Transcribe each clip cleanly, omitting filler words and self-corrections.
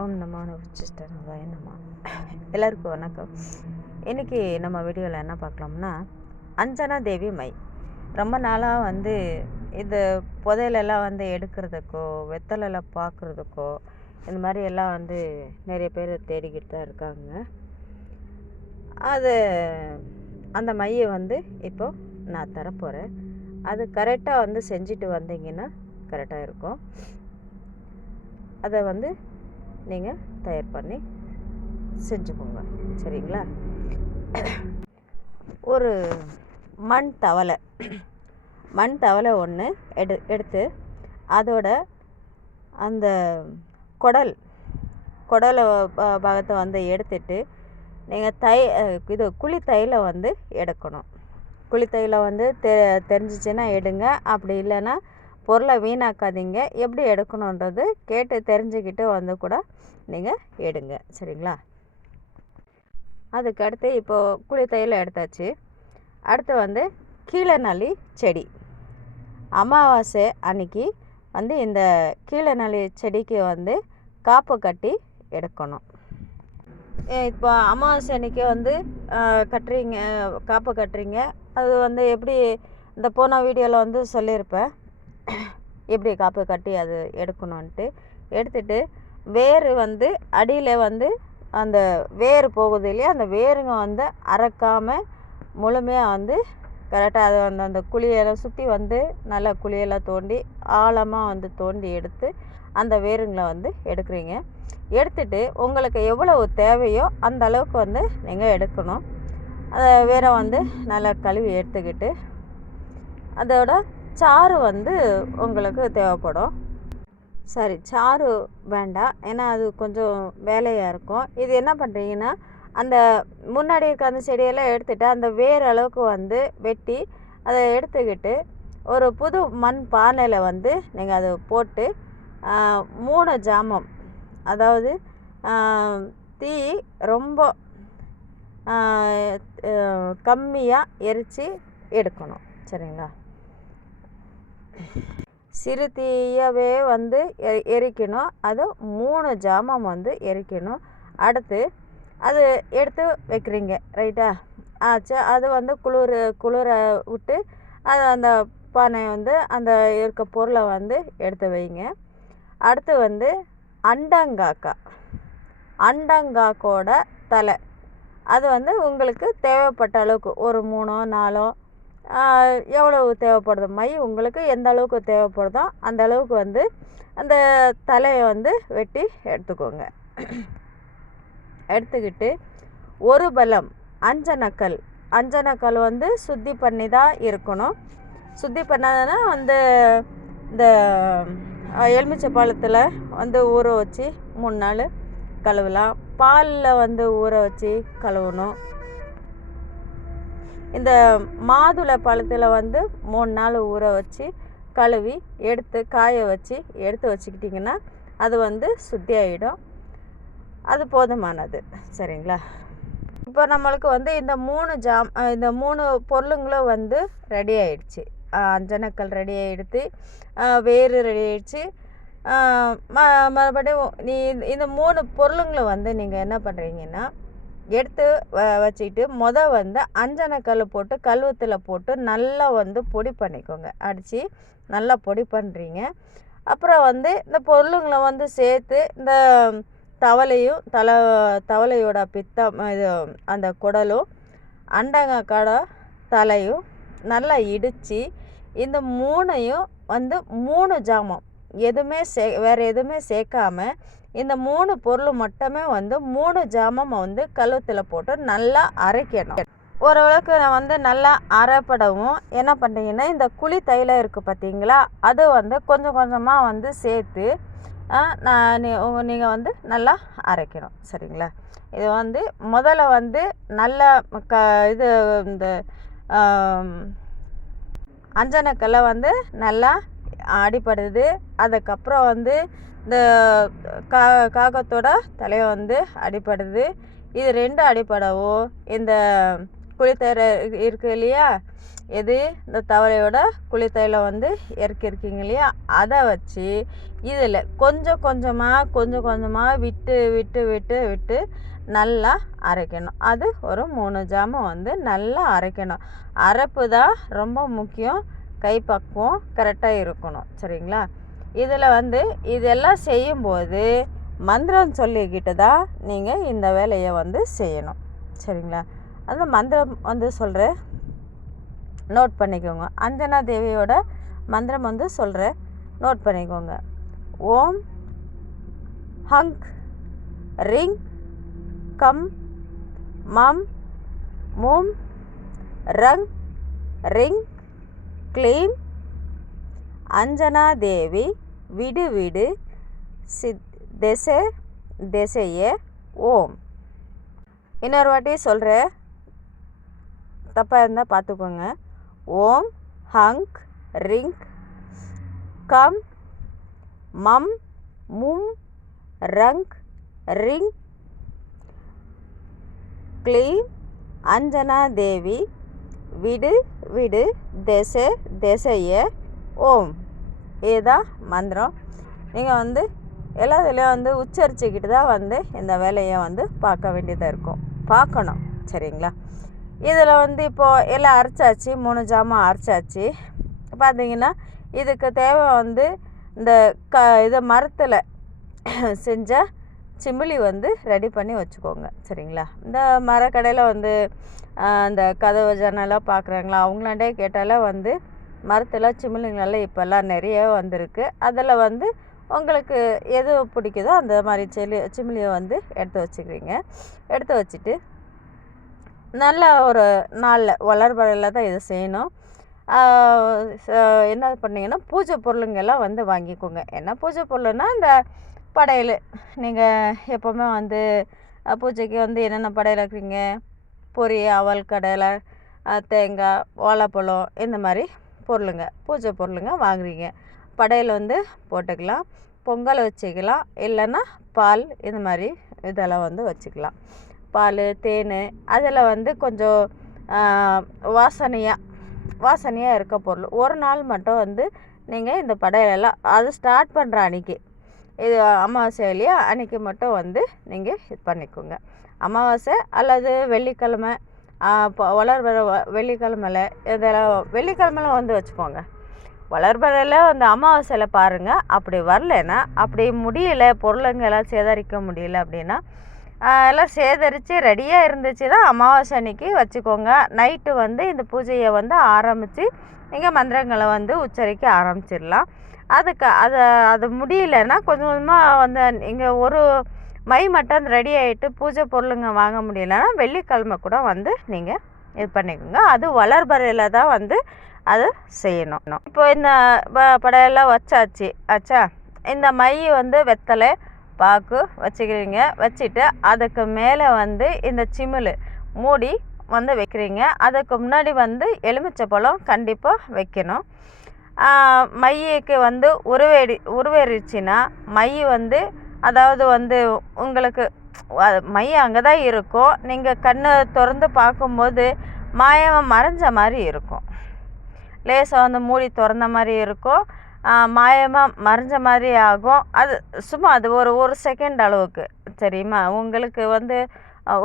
ஓம் நமோ sister நமோ. எல்லாருக்கும் வணக்கம். இன்றைக்கி நம்ம வீடியோவில் என்ன பார்க்கலாம்னா, அஞ்சனா தேவி மை. ரொம்ப நாளாக இந்த புதையலெல்லாம் எடுக்கிறதுக்கோ வெத்தலையில் பார்க்குறதுக்கோ இந்த மாதிரி எல்லாம் நிறைய பேர் தேடிக்கிட்டு தான் இருக்காங்க. அது அந்த மையை இப்போ நான் தரப்போகிறேன். அது கரெக்டாக செஞ்சுட்டு வந்தீங்கன்னா கரெக்டாக இருக்கும். அதை நீங்கள் தயார் பண்ணி செஞ்சுக்கோங்க, சரிங்களா? ஒரு மண் தவளை ஒன்று எடுத்து அதோட அந்த குடலை பாகத்தை எடுத்துட்டு நீங்கள் குழி தைலம் எடுக்கணும். குழி தைலம் தெரிஞ்சிச்சுன்னா எடுங்க, அப்படி இல்லைன்னா பொருளை வீணாக்காதீங்க. எப்படி எடுக்கணுன்றது கேட்டு தெரிஞ்சுக்கிட்டு கூட நீங்கள் எடுங்க, சரிங்களா? அதுக்கடுத்து இப்போது குழி தைலம் எடுத்தாச்சு. அடுத்து கீழநளி செடி. அமாவாசை அன்னைக்கு இந்த கீழநளி செடிக்கு காப்பு கட்டி எடுக்கணும். இப்போ அமாவாசை அன்னைக்கு கட்டுறீங்க, காப்பு கட்டுறீங்க. அது எப்படி இந்த போன வீடியோவில் சொல்லியிருப்பேன், எப்படி காப்பு கட்டி அது எடுக்கணுன்ட்டு. எடுத்துட்டு வேர் அடியில் அந்த வேர் போகுது இல்லையா, அந்த வேருங்க அறக்காமல் முழுமையாக கரெக்டாக அது அந்த குழியெல்லாம் சுற்றி நல்லா குழியெல்லாம் தோண்டி ஆழமாக தோண்டி எடுத்து அந்த வேருங்களை எடுக்கிறீங்க. எடுத்துட்டு உங்களுக்கு எவ்வளவு தேவையோ அந்த அளவுக்கு நீங்கள் எடுக்கணும். அதை வேரை நல்லா கழுவி எடுத்துக்கிட்டு அதோட சாறு உங்களுக்கு தேவைப்படும். சரி, சாறு வேண்டாம், ஏன்னா அது கொஞ்சம் வேலையாக இருக்கும். இது என்ன பண்ணுறீங்கன்னா, அந்த முன்னாடி இருக்க அந்த செடியெல்லாம் எடுத்துகிட்டு அந்த வேர் அளவுக்கு வெட்டி அதை எடுத்துக்கிட்டு ஒரு புது மண் பானையில் நீங்கள் அதை போட்டு 3 ஜாமம், அதாவது தீ ரொம்ப கம்மியாக எரித்து எடுக்கணும், சரிங்களா? சிறு தீயவே எரிக்கணும். அது 3 ஜாமம் எரிக்கணும். அடுத்து அது எடுத்து வைக்கிறீங்க, ரைட்டா? ஆச்சு. அது குளிர விட்டு அது அந்த பானை அந்த இருக்க பொருளை எடுத்து வைங்க. அடுத்து அண்டங்காக்கோட தலை. அது உங்களுக்கு தேவைப்பட்ட அளவுக்கு ஒரு 3 4 எவ்வளவு தேவைப்படுதோ, மை உங்களுக்கு எந்த அளவுக்கு தேவைப்படுதோ அந்த அளவுக்கு அந்த தலையை வெட்டி எடுத்துக்கோங்க. எடுத்துக்கிட்டு ஒரு பலம் அஞ்சனக்கல் சுத்தி பண்ணி தான் இருக்கணும். சுத்தி பண்ணாதனா இந்த எலுமிச்சை பழத்தில் ஊற வச்சு 3 நாள் கழுவலாம். பாலில் ஊற வச்சு கழுவணும். இந்த மாதுளை பழத்தில் 3 நாள் ஊற வச்சு கழுவி எடுத்து காய வச்சு எடுத்து வச்சுக்கிட்டிங்கன்னா அது சுத்தி ஆகிடும். அது போதுமானது, சரிங்களா? இப்போ நம்மளுக்கு இந்த 3 பொருளுங்களும் ரெடி ஆகிடுச்சு. அஞ்சனக்கல் ரெடி ஆகிடுச்சு, வேறு ரெடி ஆகிடுச்சு. மறுபடியும் இந்த 3 பொருளுங்களும் நீங்கள் என்ன பண்ணுறீங்கன்னா, எடுத்து வச்சுக்கிட்டு அஞ்சனக்கல் போட்டு கல்வத்தில் போட்டு நல்லா பொடி பண்ணிக்கோங்க. அடித்து நல்லா பொடி பண்ணுறீங்க. அப்புறம் இந்த பொருளுங்களை சேர்த்து இந்த தவளையோட பித்தம், இது அந்த குடலும் அண்டங்காக்கோட தலையும் நல்லா இடித்து இந்த 3ஐயும் 3 ஜாமம் எதுவுமே வேறு எதுவுமே சேர்க்காம இந்த 3 பொருள் மட்டுமே 3 ஜாமம் கல்வத்தில் போட்டு நல்லா அரைக்கணும். ஓரளவுக்கு நல்லா அரைப்படவும் என்ன பண்ணுறீங்கன்னா, இந்த குழி தைலம் இருக்குது பார்த்தீங்களா, அது கொஞ்சம் கொஞ்சமாக சேர்த்து நீங்கள் நல்லா அரைக்கணும், சரிங்களா? இது முதல்ல நல்லா இது இந்த அஞ்சனக்கல்லை நல்லா அடிப்படுது. அதுக்கப்புறம் இந்த காகத்தோட தலையை அடிப்படுது. இது 2 அடிப்படவும் இந்த குளித்தலை இருக்குது இல்லையா, எது இந்த தவளையோட குளித்தலையில் வந்து இறக்கிருக்கீங்க இல்லையா, அதை வச்சு இதில் கொஞ்சம் கொஞ்சமாக விட்டு விட்டு விட்டு விட்டு நல்லா அரைக்கணும். அது ஒரு 3 ஜாமம் வந்து நல்லா அரைக்கணும். அரைப்பு தான் ரொம்ப முக்கியம். கைப்பக்குவம் கரெக்டாக இருக்கணும். சரிங்களா? இதில் வந்து இதெல்லாம் செய்யும்போது மந்திரம் சொல்லிக்கிட்டு தான் நீங்கள் இந்த வேலையை வந்து செய்யணும். சரிங்களா? அந்த மந்திரம் வந்து சொல்கிறேன், நோட் பண்ணிக்கோங்க. அஞ்சனா தேவியோட மந்திரம் வந்து சொல்கிறேன், நோட் பண்ணிக்கோங்க. ஓம் ஹங்க் ரிங் கம் மம் மூம் ரங் ரிங் க்ளீம் அஞ்சனா தேவி விடு விடு திசை திசையே ஓம். இன்னொரு வாட்டி சொல்கிறேன், தப்பாக இருந்தால் பார்த்துக்கோங்க. ஓம் ஹங்க் ரிங் கம் மம் மும் ரங் ரிங் க்ளீம் அஞ்சனா தேவி விடு விடு திசை திசையே ஓம். இதுதான் மந்திரம். நீங்கள் வந்து எல்லாத்துலேயும் வந்து உச்சரிச்சுக்கிட்டு தான் வந்து இந்த வேலையை வந்து பார்க்க வேண்டியதாக இருக்கும், பார்க்கணும். சரிங்களா? இதில் வந்து இப்போது எல்லாம் அரைச்சாச்சு, 3 ஜாமான் அரைச்சாச்சு. பார்த்தீங்கன்னா இதுக்கு தேவை வந்து இந்த இதை மரத்தில் செஞ்ச சிமிலி வந்து ரெடி பண்ணி வச்சுக்கோங்க. சரிங்களா? இந்த மரக்கடையில் வந்து இந்த கதவு ஜன்னலாக பார்க்குறாங்களா, அவங்களாண்டே கேட்டாலே வந்து மரத்தில் சிமிலிங்கெல்லாம் இப்போல்லாம் நிறைய வந்திருக்கு. அதில் வந்து உங்களுக்கு எது பிடிக்குதோ அந்த மாதிரி சிமிலியை வந்து எடுத்து வச்சுக்கிறீங்க. எடுத்து வச்சுட்டு நல்லா ஒரு நாளில் வளர்பறையில் தான் இதை செய்யணும். என்ன பண்ணிங்கன்னா பூஜை பொருளுங்கெல்லாம் வந்து வாங்கிக்கோங்க. என்ன பூஜை பொருள்னா இந்த படையல், நீங்கள் எப்போவுமே வந்து பூஜைக்கு வந்து என்னென்ன படையல் வைக்கிறீங்க, பொரி அவல் கடலை தேங்காய் வாழைப்பழம் இந்த மாதிரி பொருளுங்க, பூஜை பொருளுங்க வாங்குறீங்க. படையல் வந்து போட்டுக்கலாம், பொங்கல் வச்சுக்கலாம், இல்லைன்னா பால் இந்த மாதிரி இதெல்லாம் வந்து வச்சுக்கலாம். பால் தேன் அதில் வந்து கொஞ்சம் வாசனையாக இருக்க பொருள் ஒரு நாள் மட்டும் வந்து நீங்கள் இந்த படையலெல்லாம் அது ஸ்டார்ட் பண்ணுற அன்றைக்கி, இது அமாவாசை இல்லையா, அன்றைக்கி மட்டும் வந்து நீங்கள் இது பண்ணிக்கோங்க. அமாவாசை அல்லது வெள்ளிக்கிழமை, வளர்வர வெள்ளிக்கிழமையில் இதெல்லாம் வெள்ளிக்கிழமையில் வந்து வச்சுக்கோங்க. வளர்பறையில் வந்து அமாவாசையில் பாருங்கள். அப்படி வரலைன்னா, அப்படி முடியலை, பொருளுங்கெல்லாம் சேகரிக்க முடியல அப்படின்னா, எல்லாம் சேகரித்து ரெடியாக இருந்துச்சுன்னா அமாவாசை அன்னைக்கு வச்சுக்கோங்க. நைட்டு வந்து இந்த பூஜையை வந்து ஆரம்பித்து நீங்கள் மந்திரங்களை வந்து உச்சரிக்க ஆரம்பிச்சிடலாம். அதுக்கு அது முடியலைன்னா கொஞ்சம் கொஞ்சமாக வந்து நீங்கள் ஒரு மை மட்டும் ரெடி ஆகிட்டு பூஜை பொருளுங்க வாங்க முடியலைன்னா வெள்ளிக்கிழமை கூட வந்து நீங்கள் இது பண்ணிக்கோங்க. அது வளர்பறையில் தான் வந்து அதை செய்யணும். இப்போ இந்த படையெல்லாம் ஆச்சா, இந்த மை வந்து வெத்தலை பாக்கு வச்சுக்கிறீங்க. வச்சுட்டு அதுக்கு மேலே வந்து இந்த சிமிழ் மூடி வந்து வைக்கிறீங்க. அதுக்கு முன்னாடி வந்து எலுமிச்சை பழம் கண்டிப்பாக வைக்கணும். மைக்கு வந்து உருவேறிச்சுன்னா மை வந்து அதாவது வந்து உங்களுக்கு மை அங்கே தான் இருக்கும். நீங்கள் கண்ணை திறந்து பார்க்கும்போது மாயம் மறைஞ்ச மாதிரி இருக்கும். லேசாக வந்து மூடி திறந்த மாதிரி இருக்கும், மாயமாக மறைஞ்ச மாதிரி ஆகும். அது சும்மா அது ஒரு செகண்ட் அளவுக்கு தெரியுமா, உங்களுக்கு வந்து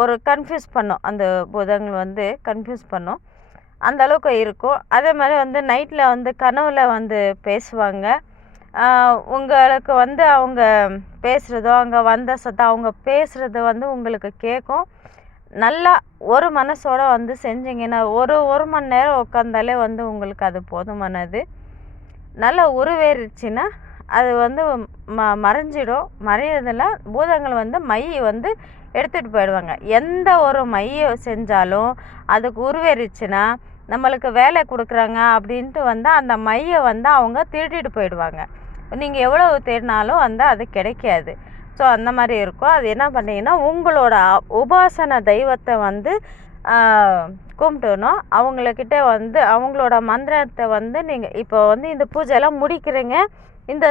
ஒரு கன்ஃபியூஸ் பண்ணும். அந்த புதங்கள் வந்து கன்ஃபியூஸ் பண்ணும், அந்த அளவுக்கு இருக்கும். அதே மாதிரி வந்து நைட்டில் வந்து கனவுல வந்து பேசுவாங்க. உங்களுக்கு வந்து அவங்க பேசுகிறதோ அங்கே வந்த சத்தம் அவங்க பேசுகிறது வந்து உங்களுக்கு கேட்கும். நல்லா ஒரு மனசோடு வந்து செஞ்சிங்கன்னா ஒரு மணி நேரம் உட்காந்தாலே வந்து உங்களுக்கு அது போதுமானது. நல்லா உருவேறிச்சுன்னா அது வந்து மறைஞ்சிடும். மறையிறதுல பூதங்கள் வந்து மை வந்து எடுத்துகிட்டு போயிடுவாங்க. எந்த ஒரு மையை செஞ்சாலும் அதுக்கு உருவேறிச்சுன்னா நம்மளுக்கு வேலை கொடுக்குறாங்க அப்படின்ட்டு வந்து அந்த மையை வந்து அவங்க திருடிட்டு போயிடுவாங்க. நீங்கள் எவ்வளவு தேடினாலும் வந்து அது கிடைக்காது. ஸோ அந்த மாதிரி இருக்கும். அது என்ன பண்ணிங்கன்னா உங்களோட உபாசன தெய்வத்தை வந்து கும்பிட்டணும். அவங்கக்கிட்ட வந்து அவங்களோட மந்திரத்தை வந்து நீங்கள் இப்போ வந்து இந்த பூஜையெல்லாம் முடிக்கிறீங்க. இந்த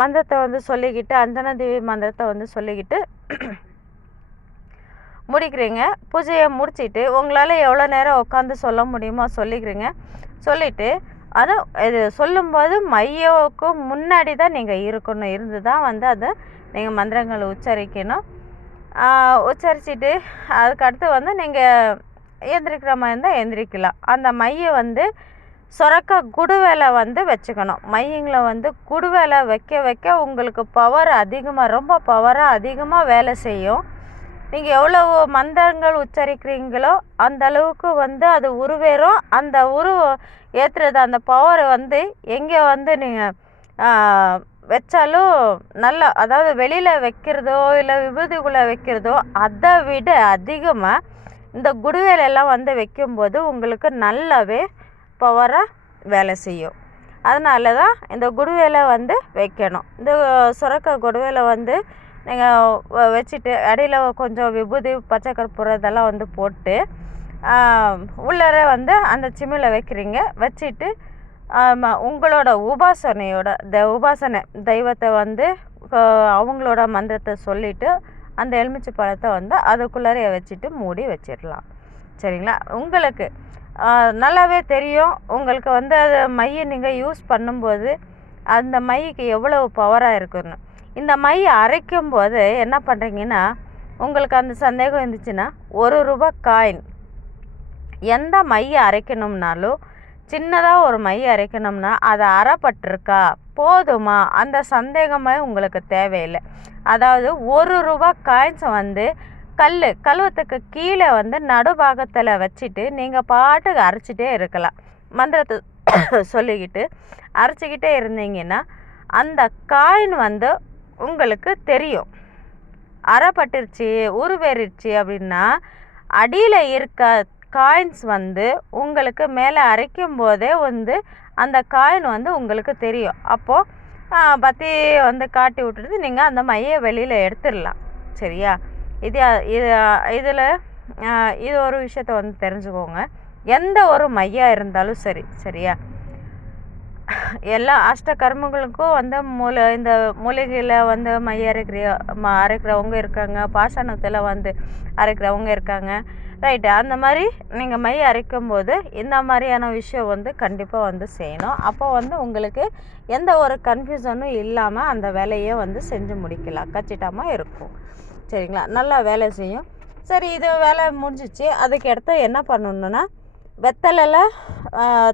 மந்திரத்தை வந்து சொல்லிக்கிட்டு அஞ்சனா தேவி மந்திரத்தை வந்து சொல்லிக்கிட்டு முடிக்கிறீங்க. பூஜையை முடிச்சிட்டு உங்களால் எவ்வளோ நேரம் உட்காந்து சொல்ல முடியுமோ சொல்லிக்கிறீங்க. சொல்லிவிட்டு ஆனால் இது சொல்லும்போது மையவுக்கு முன்னாடி தான் நீங்கள் இருக்கணும். இருந்து தான் வந்து அதை நீங்கள் மந்திரங்களை உச்சரிக்கணும். உச்சரிச்சுட்டு அதுக்கடுத்து வந்து நீங்கள் எந்திரிக்கிற மாதிரி இருந்தால் எந்திரிக்கலாம். அந்த மையை வந்து சுரக்க குடுவேலை வந்து வச்சுக்கணும். மையங்களை வந்து குடுவேலை வைக்க வைக்க உங்களுக்கு பவர் அதிகமாக, ரொம்ப பவராக அதிகமாக வேலை செய்யும். நீங்கள் எவ்வளவு மந்திரங்கள் உச்சரிக்கிறீங்களோ அந்த அளவுக்கு வந்து அது உருவேறும். அந்த ஏற்றுறது அந்த பவர் வந்து எங்கே வந்து நீங்கள் வச்சாலும் நல்லா, அதாவது வெளியில் வைக்கிறதோ இல்லை விபூதிக்குள்ளே வைக்கிறதோ அதை விட அதிகமாக இந்த குடுவேலெல்லாம் வந்து வைக்கும்போது உங்களுக்கு நல்லாவே பவராக வேலை செய்யும். அதனால தான் இந்த குடுவேலை வந்து வைக்கணும். இந்த சுரக்க குடுவேலை வந்து நீங்கள் வச்சுட்டு அடியில் கொஞ்சம் விபூதி, பச்சை கற்பூரம் இதெல்லாம் வந்து போட்டு உள்ளார வந்து அந்த சிம்மில் வைக்கிறீங்க. வச்சுட்டு உங்களோட உபாசனை தெய்வத்தை வந்து அவங்களோட மந்திரத்தை சொல்லிவிட்டு அந்த எலுமிச்சை பழத்தை வந்து அதுக்குள்ளார வச்சுட்டு மூடி வச்சிடலாம். சரிங்களா? உங்களுக்கு நல்லாவே தெரியும். உங்களுக்கு வந்து அது மையை நீங்கள் யூஸ் பண்ணும்போது அந்த மைக்கு எவ்வளவு பவராக இருக்குன்னு. இந்த மை அரைக்கும் போது என்ன பண்ணுறீங்கன்னா, உங்களுக்கு அந்த சந்தேகம் இருந்துச்சுன்னா ₹1 காயின் எந்த மையை அரைக்கணும்னாலும் சின்னதாக ஒரு மை அரைக்கணும்னா அது அரைப்பட்டிருக்கா போதுமா அந்த சந்தேகமே உங்களுக்கு தேவையில்லை. அதாவது ₹1 காயின்ஸை வந்து கழுவத்துக்கு கீழே வந்து நடுபாகத்தில் வச்சுட்டு நீங்கள் பாட்டுக்கு அரைச்சிட்டே இருக்கலாம். மந்திரத்தை சொல்லிக்கிட்டு அரைச்சிக்கிட்டே இருந்தீங்கன்னா அந்த காயின் வந்து உங்களுக்கு தெரியும். அரைப்பட்டுருச்சு, உருவேறிடுச்சு அப்படின்னா அடியில் இருக்க காயின்ஸ் வந்து உங்களுக்கு மேலே அரைக்கும் போதே வந்து அந்த காயின் வந்து உங்களுக்கு தெரியும். அப்போது பற்றி வந்து காட்டி விட்டுட்டு நீங்கள் அந்த மையை வெளியில் எடுத்துடலாம். சரியா? இதில் இது ஒரு விஷயத்தை வந்து தெரிஞ்சுக்கோங்க. எந்த ஒரு மையாக இருந்தாலும் சரி, சரியா, எல்லா அஷ்டகர்மங்களுக்கும் வந்து இந்த மூலிகையில் வந்து மை அரைக்கிறவங்க இருக்காங்க, பாசனத்தில் வந்து அரைக்கிறவங்க இருக்காங்க. ரைட்டு. அந்த மாதிரி நீங்கள் மை அரைக்கும்போது இந்த மாதிரியான விஷயம் வந்து கண்டிப்பாக வந்து செய்யணும். அப்போ வந்து உங்களுக்கு எந்த ஒரு கன்ஃபியூஷனும் இல்லாமல் அந்த வேலையை வந்து செஞ்சு முடிக்கலாம். கச்சிதமாக இருக்கும். சரிங்களா? நல்லா வேலை செய்யும். சரி, இது வேலை முடிஞ்சிச்சு. அதுக்கு அடுத்து என்ன பண்ணணுன்னா வெத்தலையில்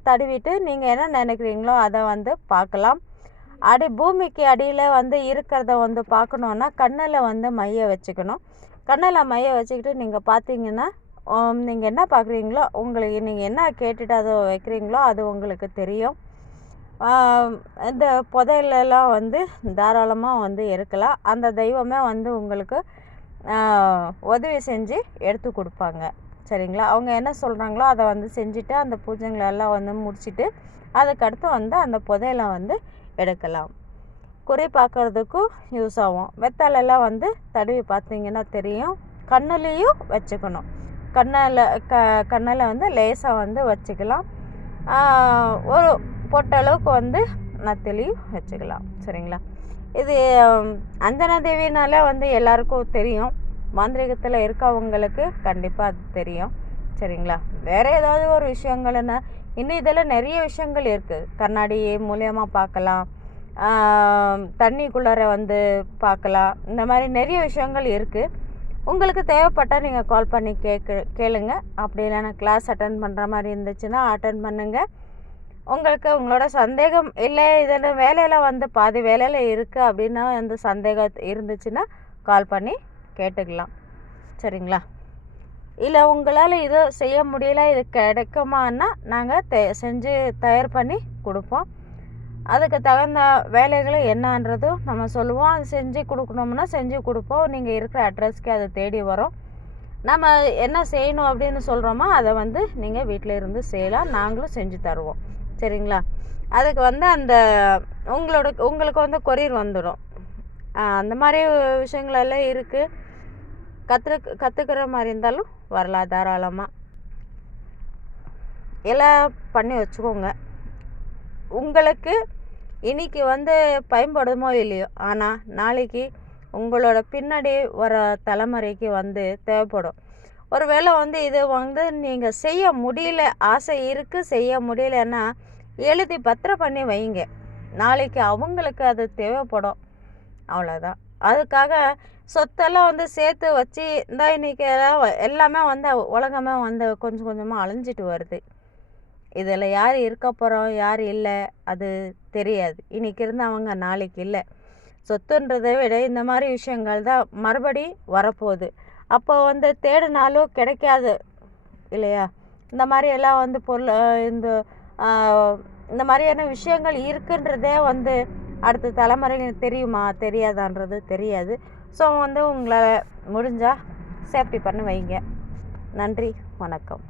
தடவிட்டு நீங்கள் என்ன நினைக்கிறீங்களோ அதை வந்து பார்க்கலாம். பூமிக்கு அடியில் வந்து இருக்கிறத வந்து பார்க்கணுன்னா கண்ணில் வந்து மையை வச்சுக்கணும். கண்ணில் மையை வச்சுக்கிட்டு நீங்கள் பார்த்தீங்கன்னா நீங்கள் என்ன பார்க்குறீங்களோ, உங்களுக்கு நீங்கள் என்ன கேட்டுட்டு அதை வைக்கிறீங்களோ அது உங்களுக்கு தெரியும். இந்த புதையலெல்லாம் வந்து தாராளமாக வந்து இருக்கலாம். அந்த தெய்வமே வந்து உங்களுக்கு உதவி செஞ்சு எடுத்து கொடுப்பாங்க. சரிங்களா? அவங்க என்ன சொல்கிறாங்களோ அதை வந்து செஞ்சுட்டு அந்த பூஜைங்களெல்லாம் வந்து முடிச்சுட்டு அதுக்கடுத்து வந்து அந்த புதையலை வந்து எடுக்கலாம். குறி பார்க்குறதுக்கும் யூஸ் ஆகும். வெத்தலைலாம் வந்து தடவி பார்த்தீங்கன்னா தெரியும். கண்ணுலேயும் வச்சுக்கணும். கண்ணில் வந்து லேசாக வந்து வச்சுக்கலாம். ஒரு பொட்டளவுக்கு வந்து நத்திலையும் வச்சுக்கலாம். சரிங்களா? இது அஞ்சனா தேவினால வந்து எல்லாருக்கும் தெரியும். மாந்திரிகத்தில் இருக்கவங்களுக்கு கண்டிப்பாக அது தெரியும். சரிங்களா? வேறு ஏதாவது ஒரு விஷயங்கள்னா இன்னும் இதில் நிறைய விஷயங்கள் இருக்குது. கண்ணாடி மூலியமாக பார்க்கலாம், தண்ணிக்குள்ளார வந்து பார்க்கலாம். இந்த மாதிரி நிறைய விஷயங்கள் இருக்குது. உங்களுக்கு தேவைப்பட்டால் நீங்கள் கால் பண்ணி கேளுங்க. அப்படி இல்லைன்னா கிளாஸ் அட்டன் பண்ணுற மாதிரி இருந்துச்சுன்னா அட்டன் பண்ணுங்கள். உங்களுக்கு உங்களோட சந்தேகம் இல்லை, இதில் வேலையில் வந்து பாதி வேலையில் இருக்குது அப்படின்னா அந்த சந்தேகம் இருந்துச்சுன்னா கால் பண்ணி கேட்டுக்கலாம். சரிங்களா? இல்லை உங்களால் இது செய்ய முடியல, இது கிடைக்குமான்னா நாங்கள் செஞ்சு தயார் பண்ணி கொடுப்போம். அதுக்கு தகுந்த வேலைகளை என்னன்றதும் நம்ம சொல்லுவோம். அது செஞ்சு கொடுக்கணும்னா செஞ்சு கொடுப்போம். நீங்கள் இருக்கிற அட்ரஸ்க்கு அது தேடி வரும். நம்ம என்ன செய்யணும் அப்படின்னு சொல்கிறோமோ அதை வந்து நீங்கள் வீட்டில் இருந்து செய்யலாம். நாங்களும் செஞ்சு தருவோம். சரிங்களா? அதுக்கு வந்து உங்களுக்கு வந்து கொரியர் வந்துடும். அந்த மாதிரி விஷயங்களெல்லாம் இருக்குது. கற்றுக்கிற மாதிரி இருந்தாலும் வரலாம் தாராளமாக. எல்லாம் பண்ணி வச்சுக்கோங்க. உங்களுக்கு இன்றைக்கி வந்து பயன்படுமோ இல்லையோ, ஆனால் நாளைக்கு உங்களோட பின்னாடி வர தலைமுறைக்கு வந்து தேவைப்படும். ஒருவேளை வந்து இது வந்து நீங்கள் செய்ய முடியல, ஆசை இருக்குது செய்ய முடியலன்னா எழுதி பத்திரம் பண்ணி வைங்க. நாளைக்கு அவங்களுக்கு அது தேவைப்படும். அவ்வளோதான். அதுக்காக சொத்தெல்லாம் வந்து சேர்த்து வச்சு இந்த இன்னைக்கு எல்லாமே வந்து உலகமே வந்து கொஞ்சம் கொஞ்சமாக அழிஞ்சிட்டு வருது. இதில் யார் இருக்க போகிறோம் யார் இல்லை அது தெரியாது. இன்றைக்கி இருந்தவங்க நாளைக்கு இல்லை. சொத்துன்றதை விட இந்த மாதிரி விஷயங்கள் தான் மறுபடி வரப்போகுது. அப்போ வந்து தேடினாலும் கிடைக்காது இல்லையா? இந்த மாதிரி எல்லாம் வந்து இந்த மாதிரியான விஷயங்கள் இருக்குன்றதே வந்து அடுத்த தலைமுறைக்கு தெரியுமா தெரியாதான்றது தெரியாது. ஸோ வந்து உங்களால் முடிஞ்சால் சேஃப்டி பண்ணி வைங்க. நன்றி, வணக்கம்.